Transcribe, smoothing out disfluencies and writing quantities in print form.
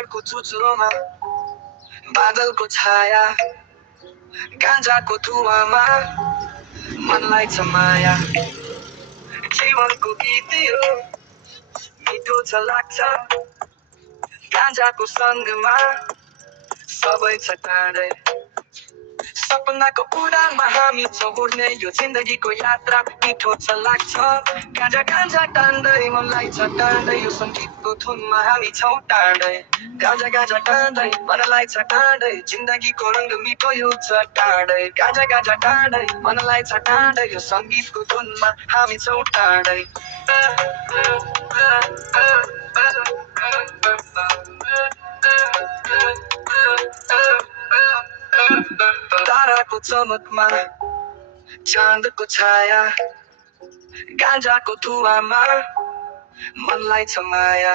पहाडको चुचुरोमा बादलको छाया गाँजाको धुवामा मनलाई छ माया जीवनको गीत यो मिठो छ लाग्छ गाँजाको सँगमा सबै छ टाढै सपनाको उडानमा हामी छौँ उड्ने यो जिन्दगीको यात्रा मिठो छ लाग्छ गाँजा गाँजा टान्दै मनलाई छ टाढै यो सङ्गीतको धुनमा हामी छौँ टाढै गाँजा गाँजा टान्दै मनलाई छ टाढै जिन्दगीको रङ्ग मिठो यो छ टाढै गाँजा गाँजा टान्दै मनलाई छ टाढै यो सङ्गीतको धुनमा हामी छौँ टाढै ताराको चमकमा चाँदको छाया गाँजाको धुवामा मनलाई छ माया